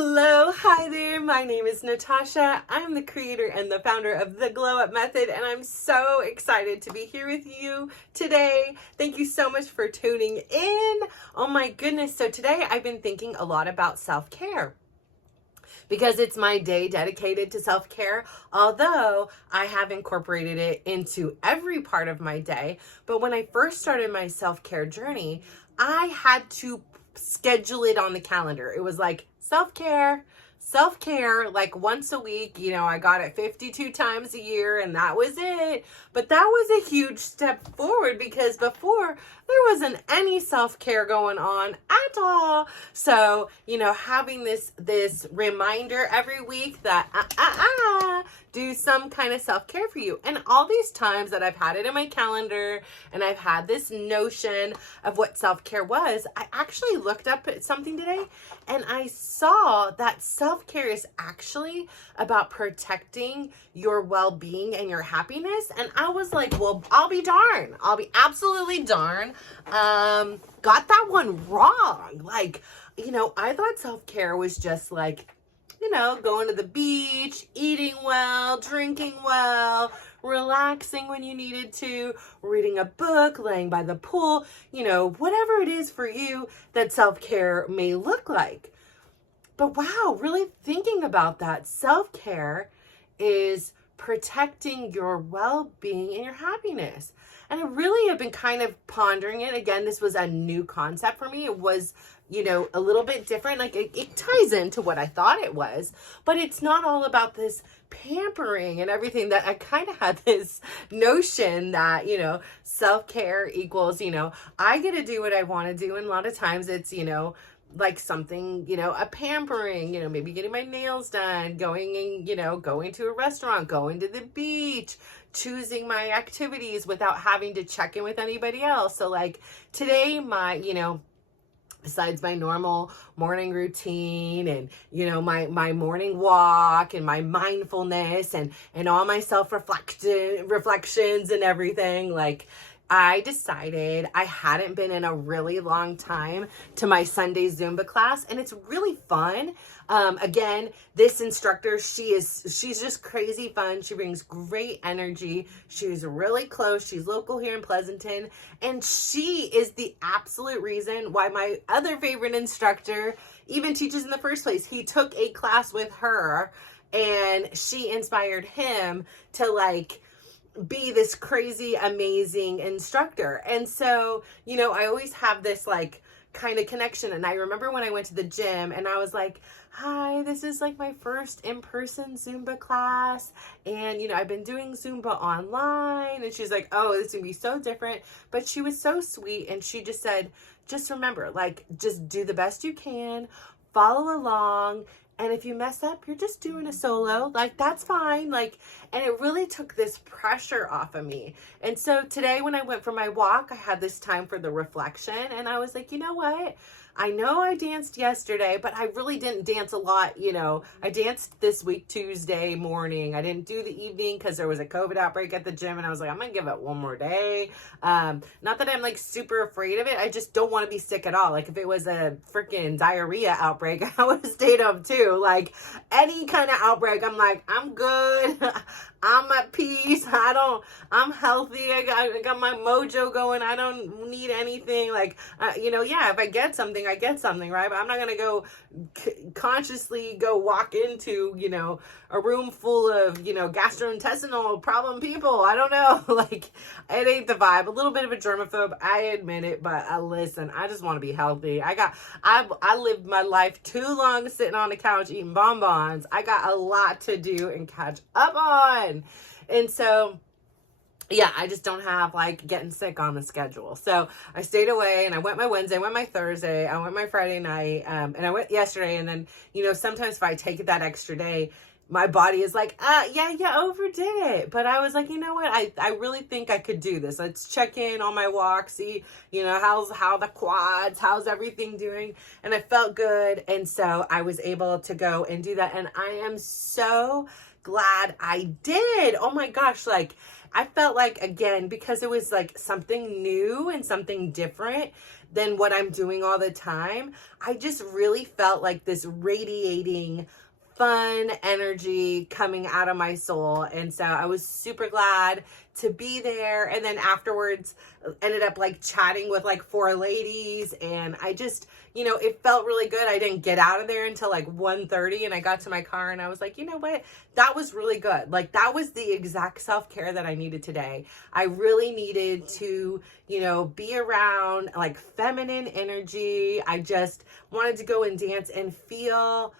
Hello, hi there. My name is Natasha. I'm the creator and the founder of the Glow Up Method, and I'm so excited to be here with you today. Thank you so much for tuning in. Oh my goodness. So today I've been thinking a lot about self-care because it's my day dedicated to self-care, although I have incorporated it into every part of my day. But when I first started my self-care journey, I had to schedule it on the calendar. It was like self-care, like once a week. I got it 52 times a year and that was it. But that was a huge step forward because before there wasn't any self-care going on at all. So, having this reminder every week that do some kind of self-care for you. And all these times that I've had it in my calendar and I've had this notion of what self-care was, I actually looked up at something today and I saw that self-care is actually about protecting your well-being and your happiness. And I was like, well, I'll be darn. I'll be absolutely darn. Got that one wrong. I thought self-care was just going to the beach, eating well, drinking well, relaxing when you needed to, reading a book, laying by the pool, whatever it is for you that self-care may look like. But wow, really thinking about that, self-care is protecting your well-being and your happiness. And I really have been kind of pondering it. Again, this was a new concept for me. It was a little bit different. It ties into what I thought it was, but it's not all about this pampering and everything. That I kind of had this notion that, self-care equals, I get to do what I want to do. And a lot of times it's, something, a pampering, maybe getting my nails done, going to a restaurant, going to the beach, choosing my activities without having to check in with anybody else. So today, besides my normal morning routine and, my morning walk and my mindfulness and all my reflections and everything, I decided I hadn't been in a really long time to my Sunday Zumba class, and it's really fun. Again, this instructor, she's just crazy fun. She brings great energy. She's really close. She's local here in Pleasanton, and she is the absolute reason why my other favorite instructor even teaches in the first place. He took a class with her, and she inspired him to be this crazy, amazing instructor. And so, I always have this kind of connection. And I remember when I went to the gym and I was like, hi, this is my first in-person Zumba class. And, I've been doing Zumba online. And she's like, oh, this is gonna be so different. But she was so sweet. And she just said, just remember, just do the best you can, follow along. And if you mess up, you're just doing a solo. That's fine. And it really took this pressure off of me. And so today when I went for my walk, I had this time for the reflection. And I was like, you know what? I know I danced yesterday, but I really didn't dance a lot. I danced this week, Tuesday morning. I didn't do the evening because there was a COVID outbreak at the gym. And I was like, I'm going to give it one more day. Not that I'm super afraid of it. I just don't want to be sick at all. If it was a freaking diarrhea outbreak, I would have stayed up too. Any kind of outbreak, I'm I'm good. I'm at peace. I'm healthy. I got my mojo going. I don't need anything. If I get something, I get something, right? But I'm not going to go consciously walk into, a room full of, gastrointestinal problem people. I don't know. It ain't the vibe. A little bit of a germaphobe. I admit it, but listen, I just want to be healthy. I lived my life too long sitting on the couch eating bonbons. I got a lot to do and catch up on. And so, yeah, I just don't have getting sick on the schedule. So I stayed away and I went my Wednesday, I went my Thursday, I went my Friday night, and I went yesterday. And then, sometimes if I take that extra day, my body is you overdid it. But I was like, you know what? I really think I could do this. Let's check in on my walk, see, how the quads, how's everything doing? And I felt good. And so I was able to go and do that. And I am so glad I did. Oh my gosh. I felt like, again, because it was like something new and something different than what I'm doing all the time, I just really felt like this radiating fun energy coming out of my soul. And so I was super glad to be there. And then afterwards ended up like chatting with like 4 ladies, and I just, it felt really good. I didn't get out of there until like 1:30, and I got to my car and I was like, you know what? That was really good. Like, that was the exact self-care that I needed today. I really needed to, be around like feminine energy. I just wanted to go and dance and feel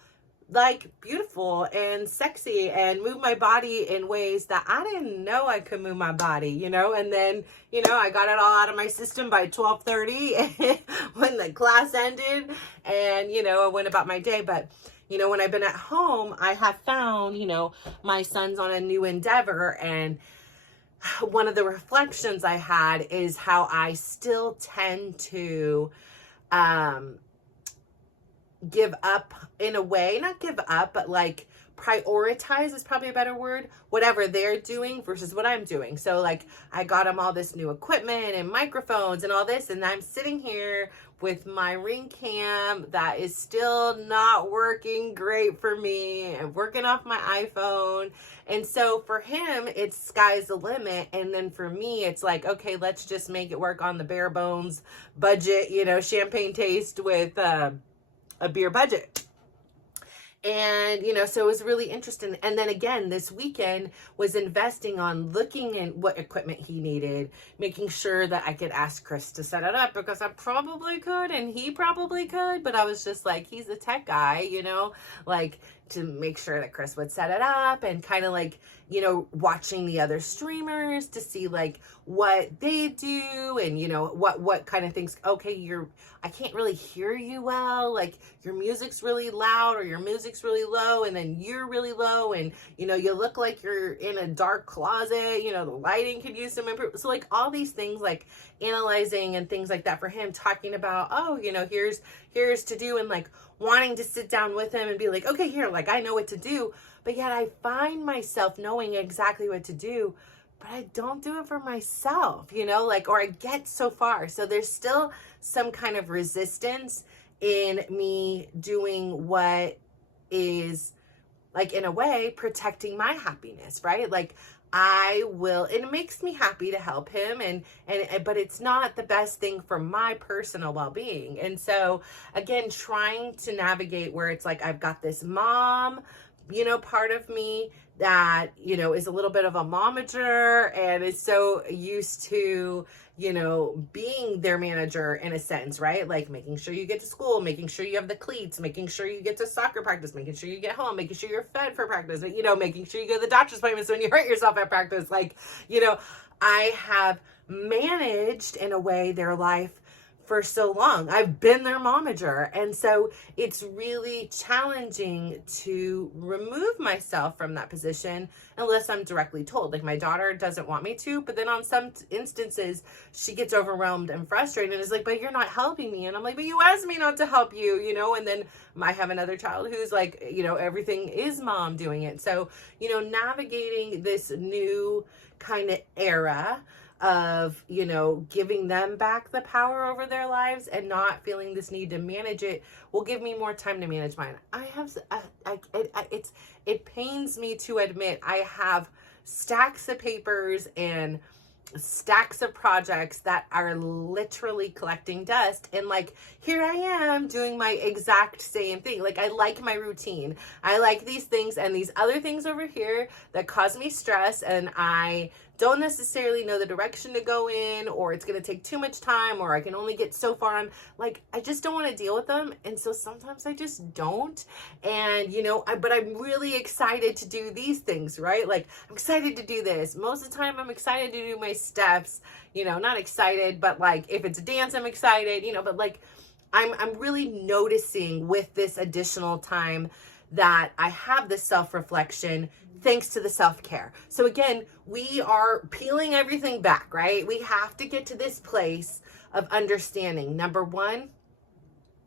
like beautiful and sexy and move my body in ways that I didn't know I could move my body, and then, I got it all out of my system by 12:30 when the class ended, and, I went about my day. But, when I've been at home, I have found, my son's on a new endeavor, and one of the reflections I had is how I still tend to, give up in a way, not give up, but like prioritize is probably a better word, whatever they're doing versus what I'm doing. So like, I got them all this new equipment and microphones and all this, and I'm sitting here with my Ring cam that is still not working great for me. I'm working off my iPhone. And so for him, it's sky's the limit. And then for me, it's like, okay, let's just make it work on the bare bones budget, champagne taste with, a beer budget. And, so it was really interesting. And then again, this weekend was investing on looking at what equipment he needed, making sure that I could ask Chris to set it up, because I probably could and he probably could, but I was just like, he's the tech guy, like to make sure that Chris would set it up, and kind of like, watching the other streamers to see like what they do, and what kind of things. Okay, I can't really hear you well, like your music's really loud or your music's really low, and then you're really low, and you look like you're in a dark closet, the lighting could use some improvement. So like all these things, like analyzing and things like that for him, talking about, here's to do, and like wanting to sit down with him and be like, okay, here, like I know what to do. But yet I find myself knowing exactly what to do, but I don't do it for myself, or I get so far. So there's still some kind of resistance in me doing what is, like, in a way, protecting my happiness, right? Like, I will, it makes me happy to help him, but it's not the best thing for my personal well-being. And so again, trying to navigate where it's like, I've got this mom, part of me that, is a little bit of a momager and is so used to, being their manager in a sense, right? Like making sure you get to school, making sure you have the cleats, making sure you get to soccer practice, making sure you get home, making sure you're fed for practice, but, making sure you go to the doctor's appointments when you hurt yourself at practice. Like, I have managed in a way their life for so long. I've been their momager. And so it's really challenging to remove myself from that position unless I'm directly told. Like my daughter doesn't want me to, but then on some instances she gets overwhelmed and frustrated and is like, but you're not helping me. And I'm like, but you asked me not to help you, and then I have another child who's like, everything is mom doing it. So, navigating this new kind of era of, giving them back the power over their lives and not feeling this need to manage it will give me more time to manage mine. It pains me to admit I have stacks of papers and stacks of projects that are literally collecting dust, and like here I am doing my exact same thing. Like I like my routine, I like these things, and these other things over here that cause me stress, and I don't necessarily know the direction to go in, or it's going to take too much time, or I can only get so far on, like, I just don't want to deal with them. And so sometimes I just don't. And, but I'm really excited to do these things, right? Like I'm excited to do this. Most of the time I'm excited to do my steps, not excited, but like if it's a dance, I'm excited, but like I'm really noticing with this additional time that I have this self-reflection thanks to the self-care. So again, we are peeling everything back, right? We have to get to this place of understanding. Number one,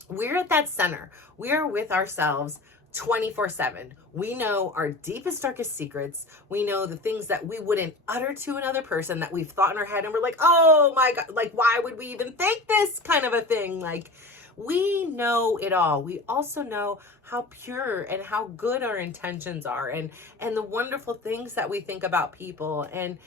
we're at that center. We are with ourselves 24/7. We know our deepest, darkest secrets. We know the things that we wouldn't utter to another person that we've thought in our head, and we're like, oh my God, like, why would we even think this kind of a thing? Like, we know it all. We also know how pure and how good our intentions are, and the wonderful things that we think about people. And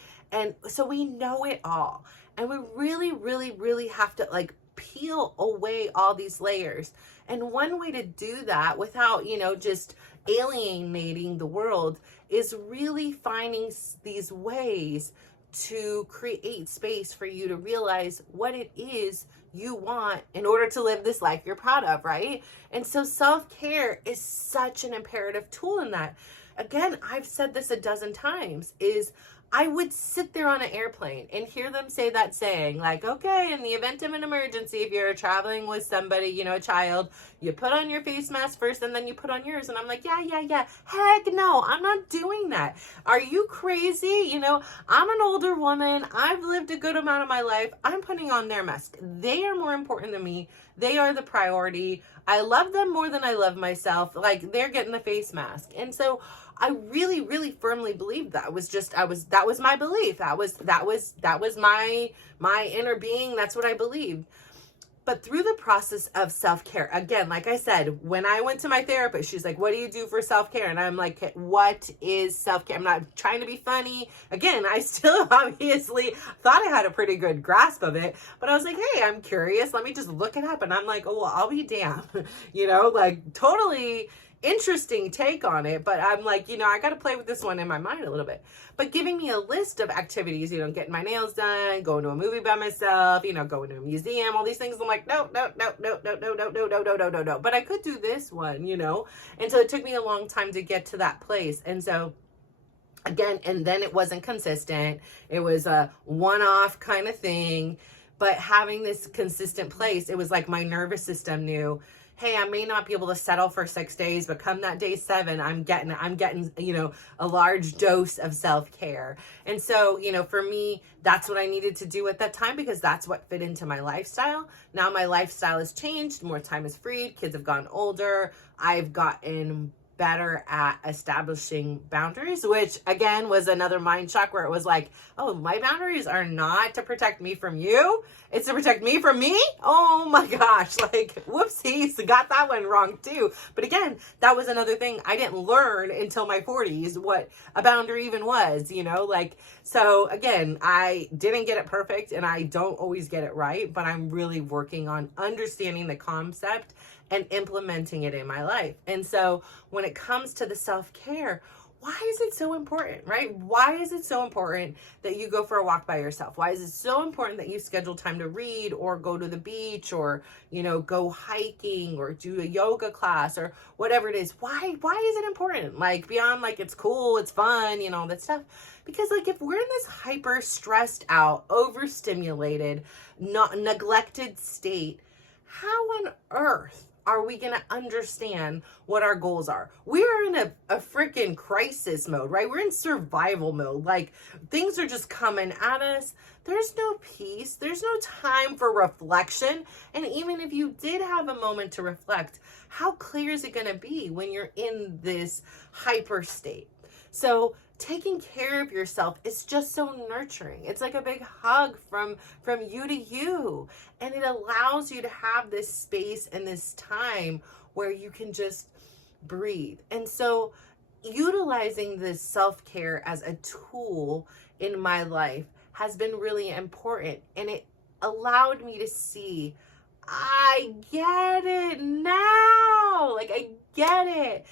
so we know it all. And we really, really, really have to like peel away all these layers. And one way to do that without, just alienating the world is really finding these ways to create space for you to realize what it is you want in order to live this life you're proud of, right? And so self-care is such an imperative tool in that. Again, I've said this a dozen times, is I would sit there on an airplane and hear them say that saying, like, okay, in the event of an emergency, if you're traveling with somebody, a child, you put on your face mask first and then you put on yours. And I'm like, yeah. Heck no, I'm not doing that. Are you crazy? I'm an older woman. I've lived a good amount of my life. I'm putting on their mask. They are more important than me. They are the priority. I love them more than I love myself. Like, they're getting the face mask. And so I really, really firmly believed that. That was my belief. That was my inner being. That's what I believed. But through the process of self-care, again, like I said, when I went to my therapist, she's like, what do you do for self-care? And I'm like, what is self-care? I'm not trying to be funny. Again, I still obviously thought I had a pretty good grasp of it, but I was like, hey, I'm curious. Let me just look it up. And I'm like, oh, well, I'll be damned. Like totally interesting take on it, but I'm like, I got to play with this one in my mind a little bit. But giving me a list of activities, getting my nails done, going to a movie by myself, going to a museum, all these things. I'm like, no. But I could do this one, And so it took me a long time to get to that place. And so again, and then it wasn't consistent. It was a one-off kind of thing. But having this consistent place, it was like my nervous system knew, hey, I may not be able to settle for 6 days, but come that day 7, I'm getting, a large dose of self-care. And so, for me, that's what I needed to do at that time, because that's what fit into my lifestyle. Now my lifestyle has changed. More time is freed. Kids have gotten older. I've gotten better at establishing boundaries, which again was another mind shock, where it was like, oh, my boundaries are not to protect me from you, it's to protect me from me. Oh my gosh, like, whoopsies, got that one wrong too. But again, that was another thing I didn't learn until my 40s, what a boundary even was, so again, I didn't get it perfect, and I don't always get it right, but I'm really working on understanding the concept and implementing it in my life. And so when it comes to the self-care, why is it so important, right? Why is it so important that you go for a walk by yourself? Why is it so important that you schedule time to read, or go to the beach, or, go hiking, or do a yoga class, or whatever it is? Why is it important? Like, beyond like, it's cool, it's fun, all that stuff. Because like, if we're in this hyper stressed out, overstimulated, not neglected state, how on earth are we going to understand what our goals are? We're in a freaking crisis mode, right? We're in survival mode. Like, things are just coming at us. There's no peace. There's no time for reflection. And even if you did have a moment to reflect, how clear is it going to be when you're in this hyper state? So taking care of yourself is just so nurturing. It's like a big hug from you to you. And it allows you to have this space and this time where you can just breathe. And so utilizing this self-care as a tool in my life has been really important. And it allowed me to see, I get it now. Like, I get it.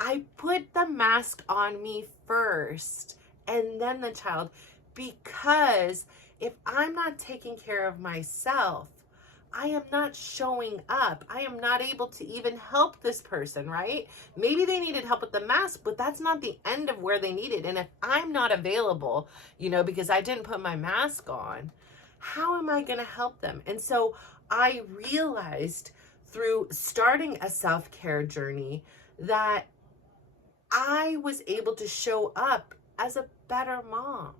I put the mask on me first and then the child, because if I'm not taking care of myself, I am not showing up. I am not able to even help this person, right? Maybe they needed help with the mask, but that's not the end of where they needed. And if I'm not available, because I didn't put my mask on, how am I going to help them? And so I realized through starting a self-care journey that I was able to show up as a better mom,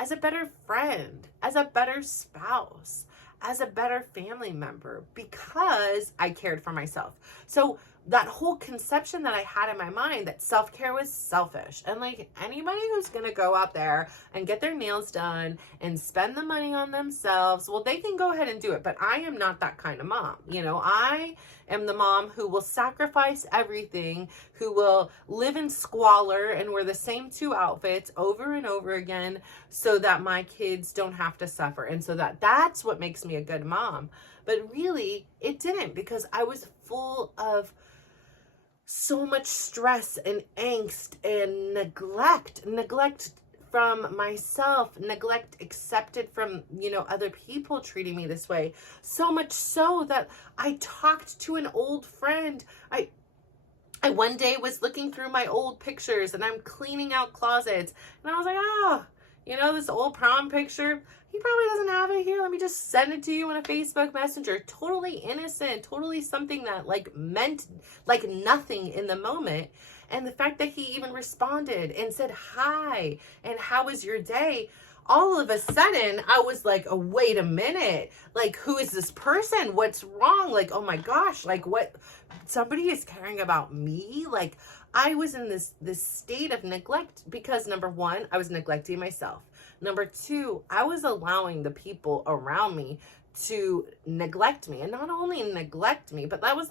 as a better friend, as a better spouse, as a better family member, because I cared for myself. So that whole conception that I had in my mind that self-care was selfish. And like anybody who's going to go out there and get their nails done and spend the money on themselves, well, they can go ahead and do it. But I am not that kind of mom. You know, I am the mom who will sacrifice everything, who will live in squalor and wear the same 2 outfits over and over again so that my kids don't have to suffer. And so that's what makes me a good mom. But really, it didn't, because I was full of so much stress and angst and neglect from myself, neglect accepted from, you know, other people treating me this way. So much so that I talked to an old friend. I one day was looking through my old pictures and I'm cleaning out closets and I was like, oh, you know, this old prom picture, he probably doesn't have it here. Let me just send it to you on a Facebook Messenger. Totally innocent, totally something that like meant like nothing in the moment. And the fact that he even responded and said hi and how was your day? All of a sudden, I was like, oh, wait a minute. Like, who is this person? What's wrong? Like, oh my gosh, like what? Somebody is caring about me? Like, I was in this state of neglect because number one, I was neglecting myself. Number two, I was allowing the people around me to neglect me, and not only neglect me, but that was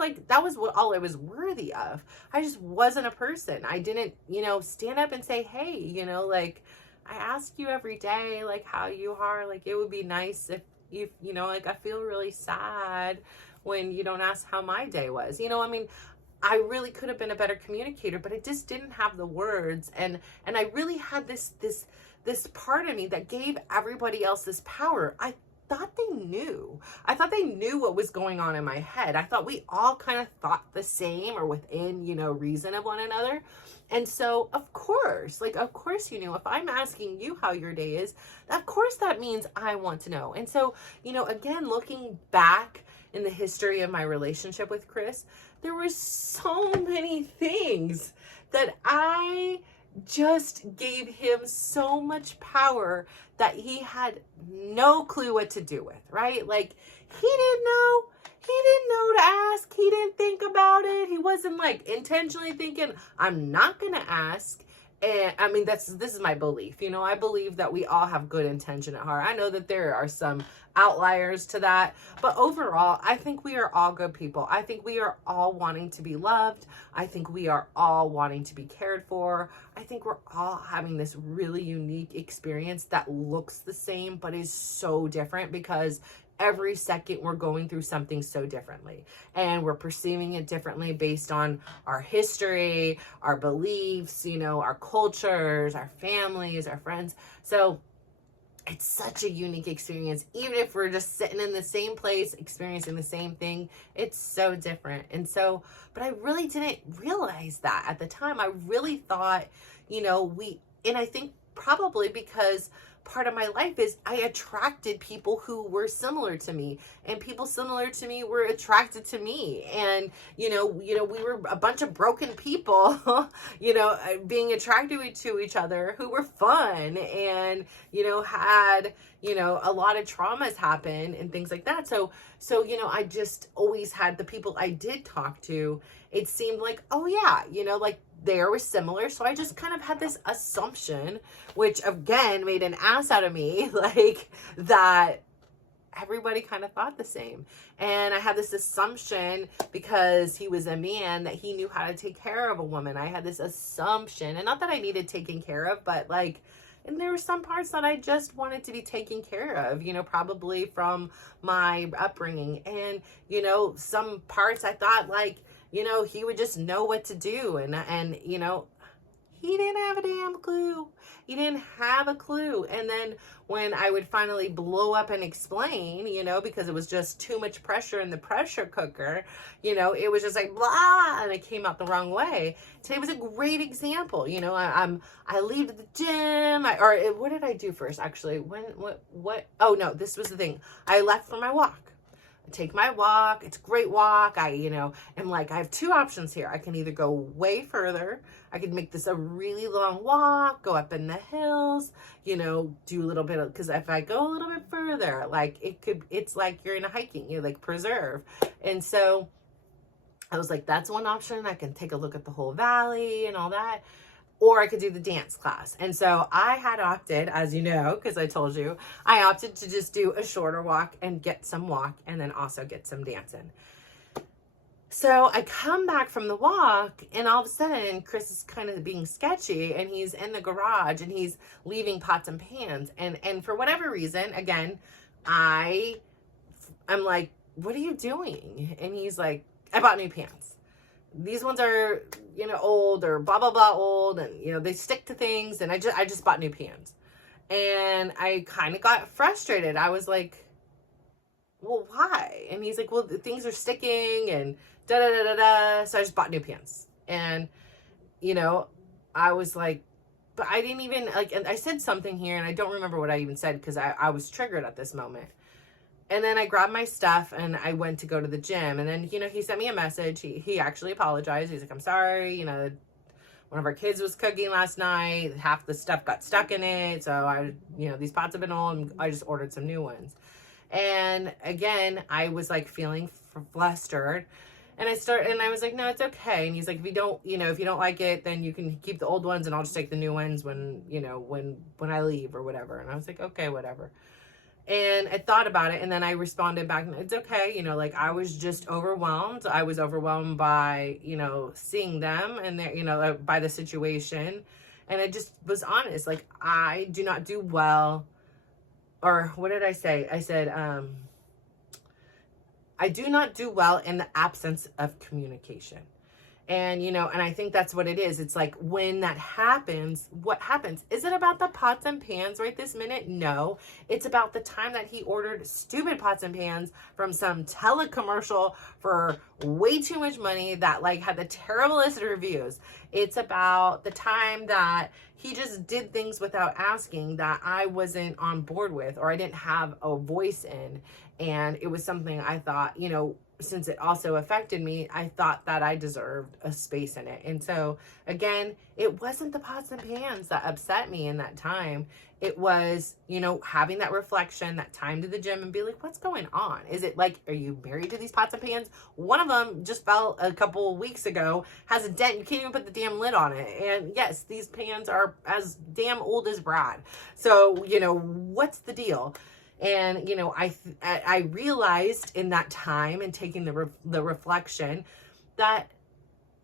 what all I was worthy of. I just wasn't a person. I didn't, you know, stand up and say, hey, you know, like I ask you every day, like how you are. Like it would be nice if you know, like I feel really sad when you don't ask how my day was. You know, I mean, I really could have been a better communicator, but I just didn't have the words, and I really had this part of me that gave everybody else this power. I thought they knew. I thought they knew what was going on in my head. I thought we all kind of thought the same or within, you know, reason of one another. And so, of course you knew. If I'm asking you how your day is, of course that means I want to know. And so, you know, again, looking back in the history of my relationship with Chris, there were so many things that I just gave him so much power that he had no clue what to do with, right? Like he didn't know to ask. He didn't think about it. He wasn't like intentionally thinking, I'm not going to ask. And I mean, this is my belief. You know, I believe that we all have good intention at heart. I know that there are some outliers to that, but overall, I think we are all good people. I think we are all wanting to be loved. I think we are all wanting to be cared for. I think we're all having this really unique experience that looks the same, but is so different because every second we're going through something so differently and we're perceiving it differently based on our history, our beliefs, you know, our cultures, our families, our friends. So it's such a unique experience. Even if we're just sitting in the same place, experiencing the same thing, it's so different. And so, but I really didn't realize that at the time. I really thought, you know, and I think probably because part of my life is I attracted people who were similar to me, and people similar to me were attracted to me. And, you know, we were a bunch of broken people, you know, being attracted to each other who were fun and, you know, had, you know, a lot of traumas happen and things like that. So, you know, I just always had the people I did talk to, it seemed like, oh yeah, you know, like they were similar. So I just kind of had this assumption, which again made an ass out of me, like that everybody kind of thought the same. And I had this assumption because he was a man that he knew how to take care of a woman. I had this assumption, and not that I needed taken care of, but like, and there were some parts that I just wanted to be taken care of, you know, probably from my upbringing. And, you know, some parts I thought like, you know, he would just know what to do. And, you know, he didn't have a damn clue. He didn't have a clue. And then when I would finally blow up and explain, you know, because it was just too much pressure in the pressure cooker, you know, it was just like blah, and it came out the wrong way. Today was a great example. You know, I leave the gym, what did I do first? Actually, what? Oh no, this was the thing. I left for my walk. Take my walk. It's a great walk. am like, I have two options here. I can either go way further. I could make this a really long walk, go up in the hills, you know, do a little bit of, because if I go a little bit further, like it's like you're in a hiking, you like preserve. And so I was like, that's one option. I can take a look at the whole valley and all that. Or I could do the dance class. And so I had opted, as you know, because I told you, I opted to just do a shorter walk and get some walk and then also get some dancing. So I come back from the walk and all of a sudden Chris is kind of being sketchy and he's in the garage and he's leaving pots and pans. And for whatever reason, again, I'm like, what are you doing? And he's like, I bought new pants. These ones are, old or blah, blah, blah old. And, they stick to things. And I just bought new pants. And I kind of got frustrated. I was like, well, why? And he's like, well, things are sticking and da da da da da. So I just bought new pants. And, I was like, but I didn't even, like, and I said something here and I don't remember what I even said because I was triggered at this moment. And then I grabbed my stuff and I went to go to the gym. And then, he sent me a message. He actually apologized. He's like, I'm sorry. One of our kids was cooking last night. Half the stuff got stuck in it. So these pots have been old and I just ordered some new ones. And again, I was like feeling flustered and I was like, no, it's okay. And he's like, if you don't like it, then you can keep the old ones and I'll just take the new ones when I leave or whatever. And I was like, okay, whatever. And I thought about it and then I responded back, it's okay. I was just overwhelmed. I was overwhelmed by, seeing them and by the situation. And I just was honest. Like, I do not do well. Or what did I say? I said, I do not do well in the absence of communication. And, and I think that's what it is. It's like when that happens, what happens? Is it about the pots and pans right this minute? No. It's about the time that he ordered stupid pots and pans from some telecommercial for way too much money that had the terriblest reviews. It's about the time that he just did things without asking that I wasn't on board with or I didn't have a voice in. And it was something I thought, since it also affected me, I thought that I deserved a space in it. And so again, it wasn't the pots and pans that upset me in that time. It was, having that reflection, that time to the gym and be like, what's going on? Is it like, are you married to these pots and pans? One of them just fell a couple weeks ago, has a dent. You can't even put the damn lid on it. And yes, these pans are as damn old as Brad. So, what's the deal? And, I realized in that time and taking the reflection that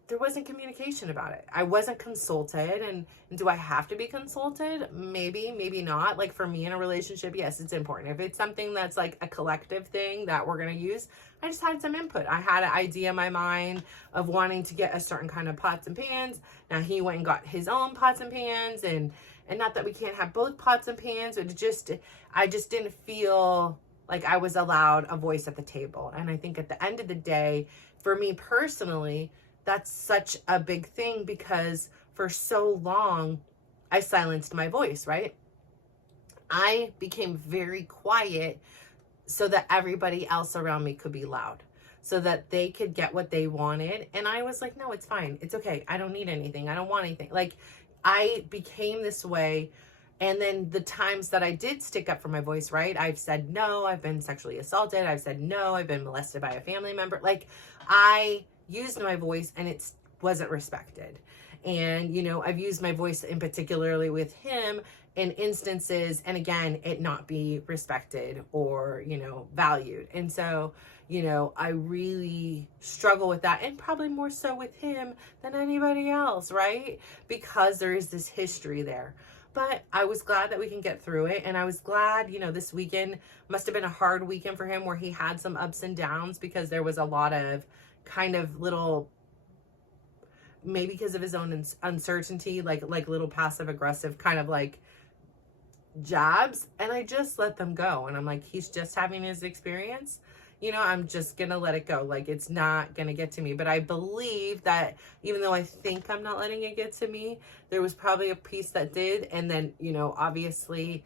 there wasn't communication about it. I wasn't consulted. And do I have to be consulted? Maybe, maybe not. Like for me in a relationship, yes, it's important. If it's something that's like a collective thing that we're going to use, I just had some input. I had an idea in my mind of wanting to get a certain kind of pots and pans. Now he went and got his own pots and pans and not that we can't have both pots and pans, but I just didn't feel like I was allowed a voice at the table. And I think at the end of the day, for me personally, that's such a big thing because for so long, I silenced my voice, right? I became very quiet so that everybody else around me could be loud, so that they could get what they wanted. And I was like, no, it's fine. It's okay. I don't need anything. I don't want anything. Like, I became this way. And then the times that I did stick up for my voice, right? I've said no, I've been sexually assaulted. I've said no, I've been molested by a family member. Like, I used my voice and it wasn't respected. And, I've used my voice in particularly with him in instances, and again, it not be respected or, valued. And so, I really struggle with that, and probably more so with him than anybody else, right? Because there is this history there. But I was glad that we can get through it. And I was glad, this weekend must have been a hard weekend for him where he had some ups and downs because there was a lot of kind of little, maybe because of his own uncertainty, like little passive aggressive kind of like jabs. And I just let them go. And I'm like, he's just having his experience. I'm just going to let it go. Like, it's not going to get to me. But I believe that even though I think I'm not letting it get to me, there was probably a piece that did. And then, obviously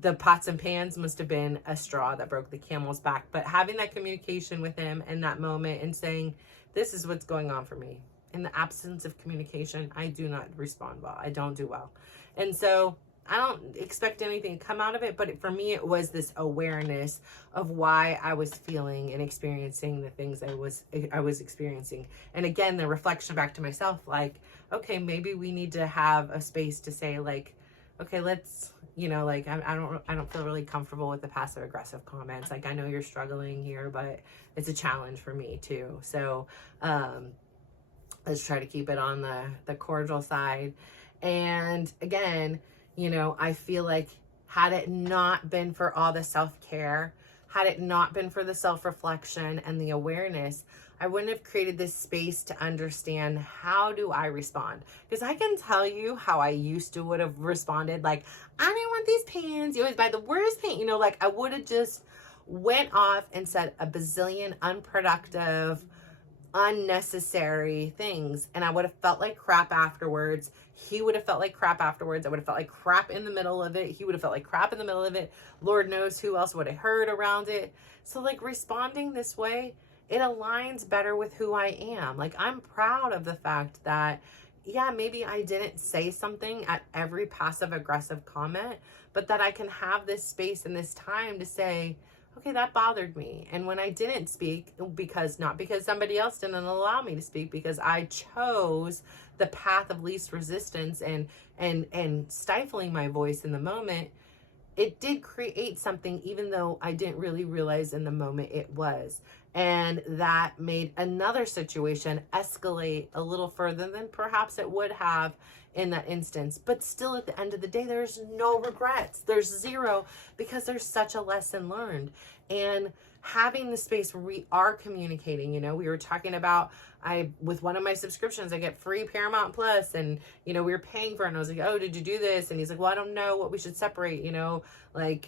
the pots and pans must have been a straw that broke the camel's back. But having that communication with him in that moment and saying, this is what's going on for me. In the absence of communication, I do not respond well. I don't do well. And so I don't expect anything to come out of it, but for me, it was this awareness of why I was feeling and experiencing the things I was experiencing. And again, the reflection back to myself, like, okay, maybe we need to have a space to say, like, okay, let's, like, I don't feel really comfortable with the passive aggressive comments. Like, I know you're struggling here, but it's a challenge for me too. So, let's try to keep it on the cordial side. And again, I feel like had it not been for all the self-care, had it not been for the self-reflection and the awareness, I wouldn't have created this space to understand how do I respond. Because I can tell you how I used to would have responded, like, I didn't want these pants. You always buy the worst pants. Like I would have just went off and said a bazillion unproductive, unnecessary things. And I would have felt like crap afterwards. He would have felt like crap afterwards. I would have felt like crap in the middle of it. He would have felt like crap in the middle of it. Lord knows who else would have heard around it. So like responding this way, it aligns better with who I am. Like I'm proud of the fact that, yeah, maybe I didn't say something at every passive aggressive comment, but that I can have this space and this time to say, okay, that bothered me. And when I didn't speak, not because somebody else didn't allow me to speak, because I chose the path of least resistance and stifling my voice in the moment, it did create something, even though I didn't really realize in the moment it was. And that made another situation escalate a little further than perhaps it would have in that instance. But still, at the end of the day, there's no regrets. There's zero, because there's such a lesson learned. And having the space where we are communicating, we were talking about, with one of my subscriptions, I get free Paramount Plus, and, we were paying for it, and I was like, oh, did you do this? And he's like, well, I don't know what we should separate, I know I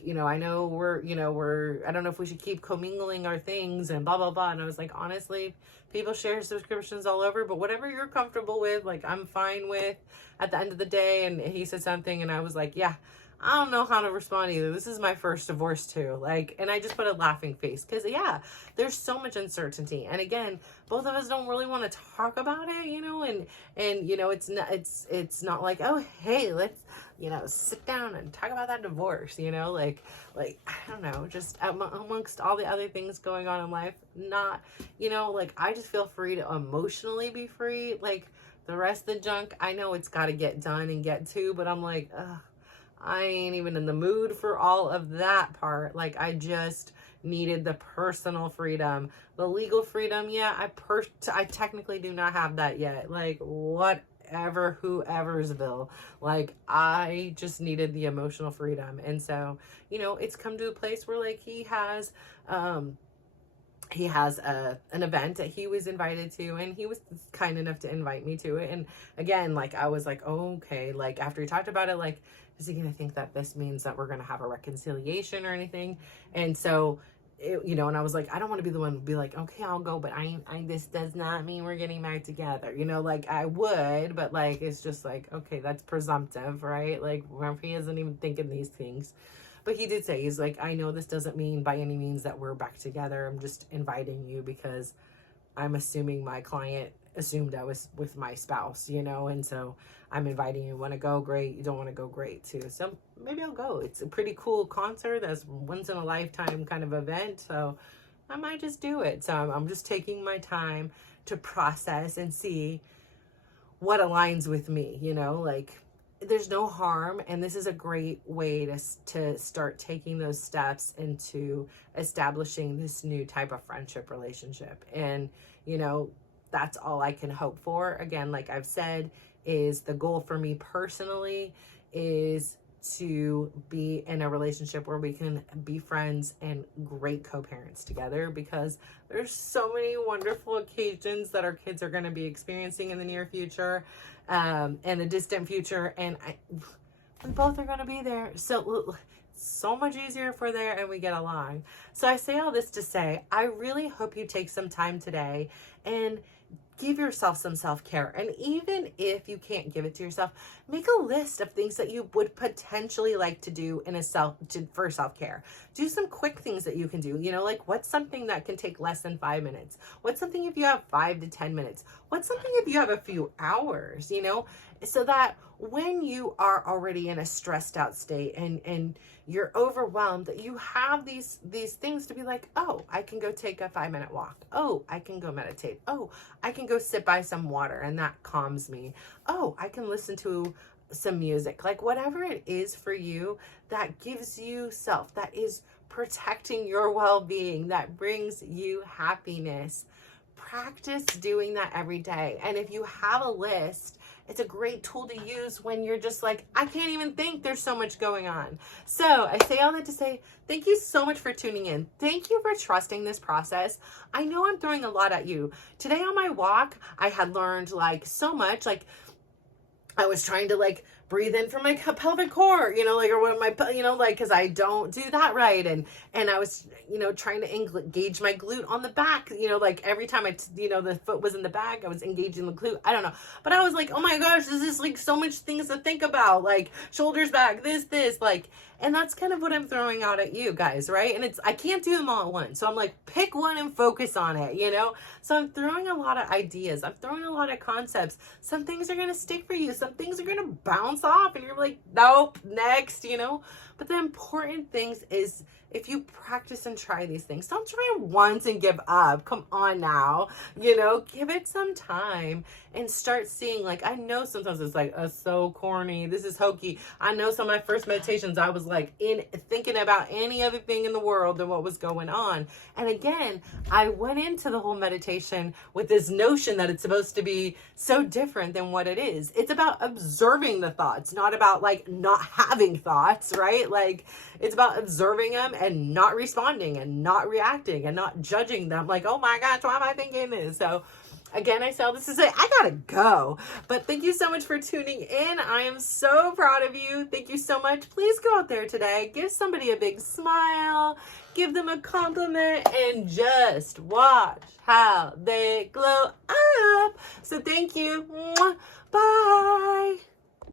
don't know if we should keep commingling our things and blah, blah, blah. And I was like, honestly, people share subscriptions all over, but whatever you're comfortable with, like, I'm fine with at the end of the day. And he said something, and I was like, yeah, I don't know how to respond either. This is my first divorce too. And I just put a laughing face, because yeah, there's so much uncertainty. And again, both of us don't really want to talk about it, it's not like, oh, hey, let's, sit down and talk about that divorce, like, I don't know, just amongst all the other things going on in life, not, I just feel free to emotionally be free. Like the rest of the junk, I know it's got to get done and get to, but I'm like, ugh, I ain't even in the mood for all of that part. Like I just needed the personal freedom. The legal freedom, yeah, I technically do not have that yet. Like whatever, whoeversville. Like I just needed the emotional freedom. And so, it's come to a place where like he has an event that he was invited to, and he was kind enough to invite me to it. And again, like I was like, oh, okay, like after he talked about it, like, is he gonna think that this means that we're gonna have a reconciliation or anything? And so and I was like, I don't want to be the one to be like, okay, I'll go, but this does not mean we're getting back together, like I would, but like it's just like, okay, that's presumptive, right? Like he isn't even thinking these things. But he did say, he's like, I know this doesn't mean by any means that we're back together. I'm just inviting you because I'm assuming my client assumed I was with my spouse, and so I'm inviting you. Want to go? Great. You don't want to go? Great too. So maybe I'll go. It's a pretty cool concert. That's once in a lifetime kind of event. So I might just do it. So I'm just taking my time to process and see what aligns with me, like there's no harm, and this is a great way to start taking those steps into establishing this new type of friendship relationship. And that's all I can hope for. Again, like I've said, is the goal for me personally is to be in a relationship where we can be friends and great co-parents together, because there's so many wonderful occasions that our kids are going to be experiencing in the near future, and the distant future, and we both are going to be there, so much easier if we're there and we get along. So I say all this to say, I really hope you take some time today and give yourself some self-care. And even if you can't give it to yourself, make a list of things that you would potentially like to do for self-care. Do some quick things that you can do. Like what's something that can take less than 5 minutes? What's something if you have 5 to 10 minutes? What's something if you have a few hours, so that when you are already in a stressed out state and you're overwhelmed, that you have these things to be like, oh, I can go take a 5-minute walk. Oh, I can go meditate. Oh, I can go sit by some water and that calms me. Oh, I can listen to some music. Like whatever it is for you that gives you self, that is protecting your well-being, that brings you happiness. Practice doing that every day. And if you have a list, it's a great tool to use when you're just like, I can't even think, there's so much going on. So I say all that to say, thank you so much for tuning in. Thank you for trusting this process. I know I'm throwing a lot at you. Today on my walk, I had learned like so much, like I was trying to like breathe in from my pelvic core, like, or what my, like, cause I don't do that right. And I was, trying to engage my glute on the back, like every time the foot was in the back, I was engaging the glute. I don't know. But I was like, oh my gosh, this is like so much things to think about, like shoulders back, this, like, and that's kind of what I'm throwing out at you guys, right? And I can't do them all at once. So I'm like, pick one and focus on it, So I'm throwing a lot of ideas. I'm throwing a lot of concepts. Some things are going to stick for you. Some things are going to bounce off and you're like, nope, next, But the important things is if you practice and try these things, don't try it once and give up. Come on now, give it some time and start seeing, like, I know sometimes it's like, so corny. This is hokey. I know some of my first meditations, I was like thinking about any other thing in the world than what was going on. And again, I went into the whole meditation with this notion that it's supposed to be so different than what it is. It's about observing the thoughts, not about like not having thoughts, right? Like it's about observing them and not responding and not reacting and not judging them like, oh my gosh, why am I thinking this? So again, I say all this to say I gotta go. But thank you so much for tuning in. I am so proud of you. Thank you so much. Please go out there today. Give somebody a big smile. Give them a compliment and just watch how they glow up. So thank you. Bye.